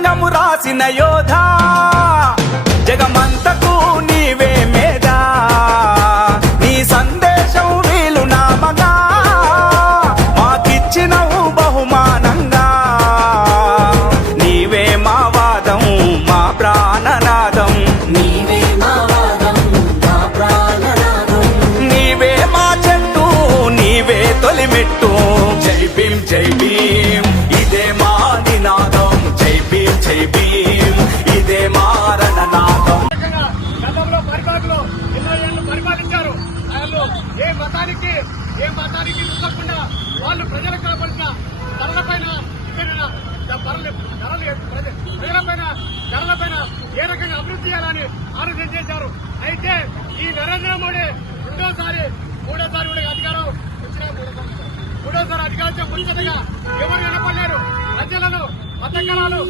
రంగము రాసిన యోధా. జగమంతకు నీవే మేధా. నీ సందేశం వీలు నా మగ. మాకిచ్చిన బహుమానంగా. నీవే మా వాదం మా ప్రాణనాదం. నీవే మా వాదం మా ప్రాణనాదం. నీవే మా చెట్టు నీవే తొలిమెట్టు. జై భీం జై భీం ఏ మతానికి ఉండకుండా వాళ్ళు ప్రజలకు కావలసిన ధరలపైన ప్రజలపైన ధరలపైన ఏ రకంగా అభివృద్ధి చేయాలని ఆలోచన చేశారు. అయితే ఈ నరేంద్ర మోడీ రెండోసారి మూడోసారి కూడా అధికారం వచ్చిన మూడోసారి అధికారం ఎవరు నిలబడలేరు. ప్రజలను మత కళాలు